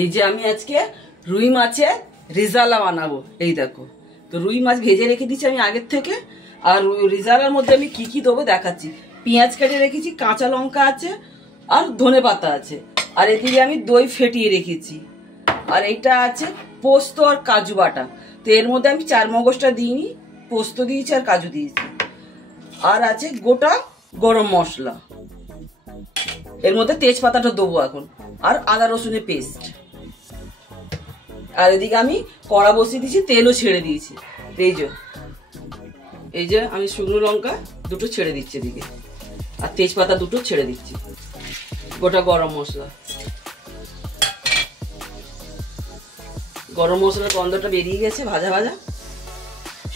এই যে আমি আজকে রুই মাছের রেজালা বানাবো। এই দেখো, তো রুই মাছ ভেজে রেখে দিচ্ছি আমি আগের থেকে। আর রেজালার মধ্যে আমি কি কি দেবো দেখাচ্ছি। পেঁয়াজ কেটে রেখেছি, কাঁচা লঙ্কা আছে, আর ধনে পাতা আছে, আর এদিকে আমি দই ফেটিয়ে রেখেছি, আর এইটা আছে পোস্ত আর কাজু বাটা। তো এর মধ্যে আমি চার মগজটা দিইনি, পোস্ত দিয়েছি আর কাজু দিয়েছি। আর আছে গোটা গরম মশলা, এর মধ্যে তেজপাতাটা দেবো এখন, আর আদা রসুনের পেস্ট। আর এদিকে আমি কড়া বসিয়ে দিয়েছি, তেলও ছেড়ে দিয়েছি। এই যে আমি শুকনো লঙ্কা দুটো ছেড়ে দিচ্ছি এদিকে, আর তেজপাতা দুটো ছেড়ে দিচ্ছি, গোটা গরম মশলা। গরম মশলার গন্ধটা বেরিয়ে গেছে, ভাজা ভাজা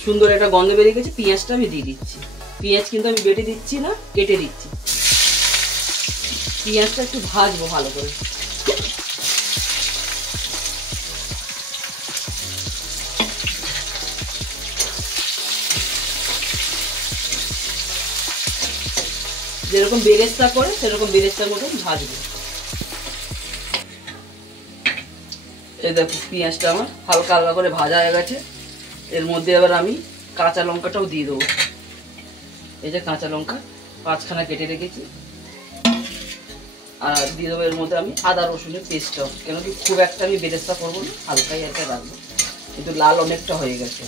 সুন্দর একটা গন্ধ বেরিয়ে গেছে। পেঁয়াজটা আমি দিয়ে দিচ্ছি। পেঁয়াজ কিন্তু আমি বেটে দিচ্ছি না, কেটে দিচ্ছি। পেঁয়াজটা একটু ভাজবো ভালো করে। যেরকম বেরেস্তা করে সেরকম বেরেস্তার মতন ভাজবো। এই দেখো পেঁয়াজটা আমার হালকা হালকা করে ভাজা হয়ে গেছে। এর মধ্যে এবার আমি কাঁচা লঙ্কাটাও দিয়ে দেবো। এই যে কাঁচা লঙ্কা 5খানা কেটে রেখেছি, আর দিয়ে দেবো এর মধ্যে আমি আদা রসুনের পেস্টটাও। কেন কি খুব একটা আমি বেরেস্তা করবো না, হালকাই হালকা রাখবো, কিন্তু লাল অনেকটা হয়ে গেছে।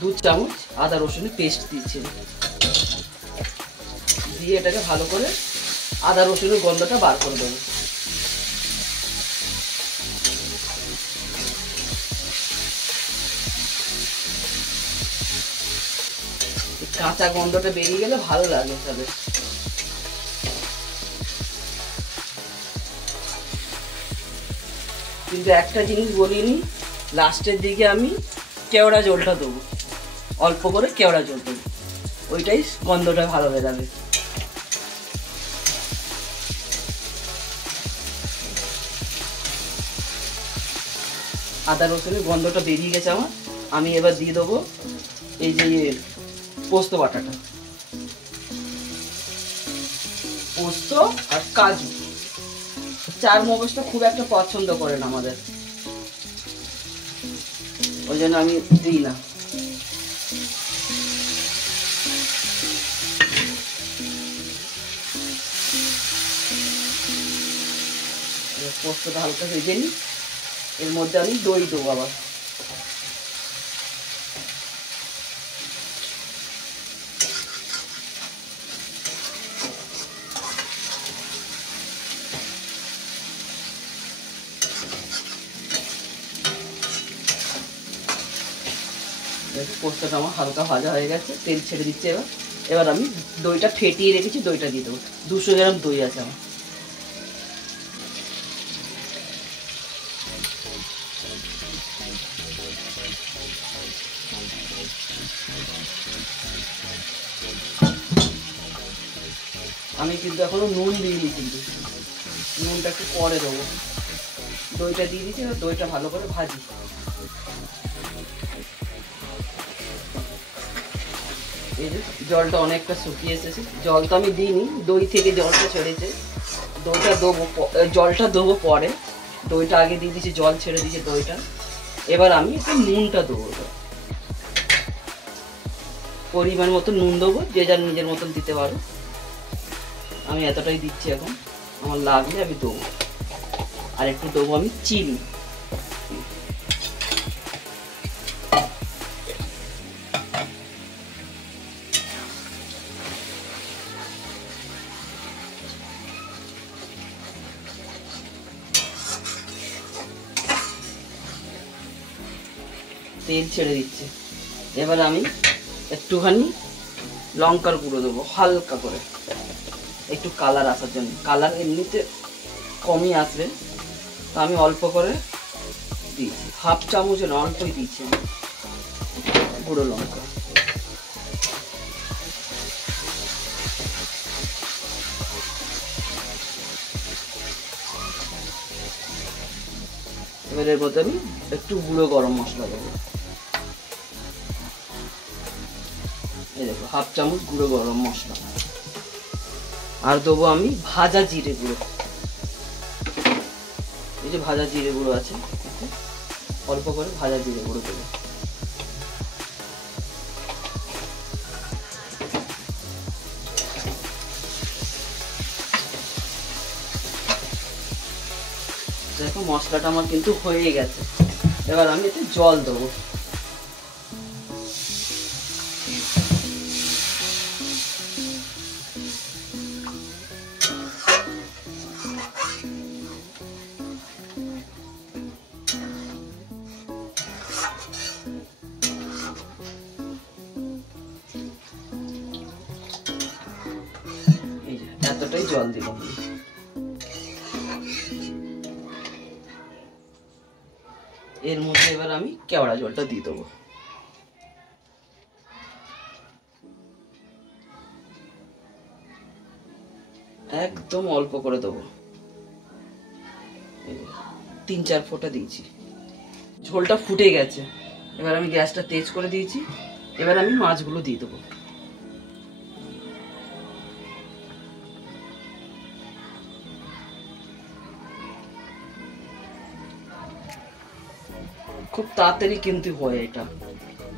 দু চামচ আদা রসুনের পেস্ট দিচ্ছি, দিয়ে এটাকে ভালো করে আদা রসুনের গন্ধটা বার করে দেবো। কাঁচা গন্ধটা বেরিয়ে গেলে ভালো লাগে তবে। কিন্তু একটা জিনিস বলিনি, লাস্টের দিকে আমি কেওড়া জলটা দেবো, অল্প করে কেওড়া জল দেবো, ওইটাই গন্ধটা ভালো হয়ে যাবে। আদা রসুনের গন্ধটা বেরিয়ে গেছে আমার। আমি এবার দিয়ে দেবো এই যে পোস্ত বাটাটা, পোস্ত আর কাজু। চার মগজটা খুব একটা পছন্দ করে না আমাদের, ওই জন্য আমি দিই না। পোস্তটা হালকা ভেজে নিই, এর মধ্যে আমি দই দেবো আবার। পোস্তটা আমার হালকা ভাজা হয়ে গেছে, তেল ছেড়ে দিচ্ছে। এবার আমি দইটা ফেটিয়ে রেখেছি, দইটা দিয়ে দেবো। 200 গ্রাম দই আছে আমার। আমি কিন্তু এখনো নুন দিইনি, কিন্তু নুনটা একটু পরে দেবো। দইটা দিয়ে দিচ্ছি, এবার দইটা ভালো করে ভাজি। এই যে জলটা অনেকটা শুকিয়ে এসেছে, জল তো আমি দিইনি, দই থেকে জলটা ছেড়েছে। দইটা দেবো, জলটা দেবো পরে। দইটা আগে দিয়ে দিয়েছি, জল ছেড়ে দিয়েছি দইটা। এবার আমি একটু নুনটা দেবো, পরিমাণ মতো নুন দেবো, যে যার নিজের মতন দিতে পারো। আমি এতটাই দিচ্ছি এখন, আমার লাগলে আমি দেবো। আর একটু দেবো আমি চিনি। তেল ছেড়ে দিচ্ছে। এবার আমি একটুখানি লঙ্কার গুঁড়ো দেবো, হালকা করে, একটু কালার আসার জন্য। কালার এমনিতে কমই আসবে, তো আমি অল্প করে দিয়েছি, 1/2 চামচের অল্পই দিয়েছি গুঁড়ো লঙ্কা। এবার এর মধ্যে আমি একটু গুঁড়ো গরম মশলা দেবো। এই দেখো হাফ চামচ গুঁড়ো গরম মশলা, আর দেবো আমি ভাজা জিরে গুঁড়ো। এই যে ভাজা জিরে গুঁড়ো আছে, অল্প করে ভাজা জিরে গুঁড়ো দেবো। দেখো মশলাটা আমার কিন্তু হয়ে গেছে। এবার আমি এতে জল দেবো। এই যে এতটাই জল দিলাম। এর মধ্যে এবার আমি কেওড়া জলটা দিয়ে দেবো। একদম অল্প করে দেবো, 3-4 ফোঁটা দিয়েছি। ঝোলটা ফুটে গেছে, এবার আমি গ্যাসটা তেজ করে দিয়েছি। এবার আমি মাছগুলো দিয়ে দেবো। খুব তাড়াতাড়ি কিন্তু হয়, এটা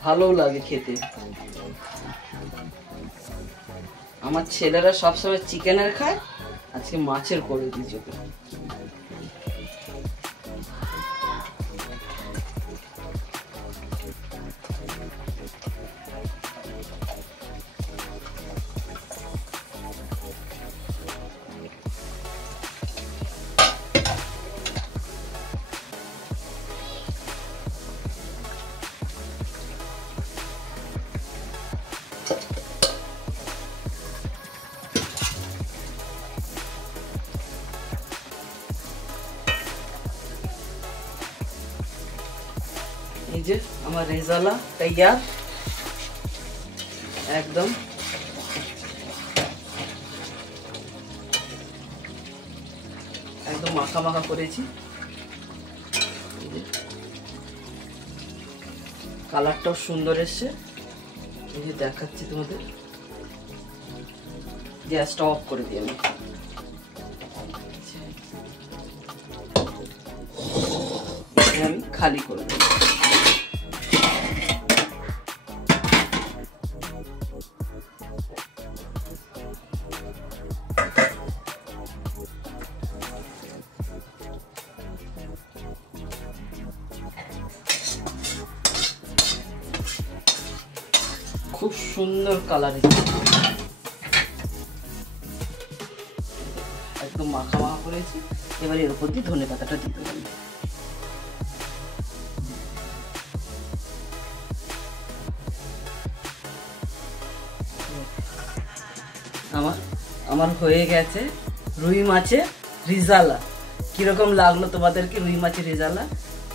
ভালো লাগে খেতে। আমার ছেলেরা সবসময় চিকেনের খায়, আজকে মাছের করে দিয়েছি ওকে। এই যে আমার রেজালা তৈয়ার, একদম একদম মাখা মাখা করেছি। কালারটাও সুন্দর এসছে। এই যে দেখাচ্ছি তোমাদের, গ্যাসটা অফ করে দিই আমি। আমি খালি করে দেব। খুব সুন্দর কালার, একদম মাখা মাখা করেছি। এবার এর উপর দিয়ে ধনে পাতাটা দিতে হবে। আমার হয়ে গেছে রুই মাছের রেজালা। কিরকম লাগলো তোমাদেরকে রুই মাছের রেজালা?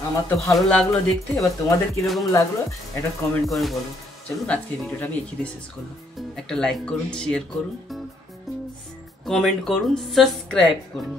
আমার তো ভালো লাগলো দেখতে। এবার তোমাদের কিরকম লাগলো একটা কমেন্ট করে বলুন। চলুন আজকে ভিডিওটা আমি এখানে শেষ করলাম। একটা লাইক করুন, শেয়ার করুন, কমেন্ট করুন, সাবস্ক্রাইব করুন।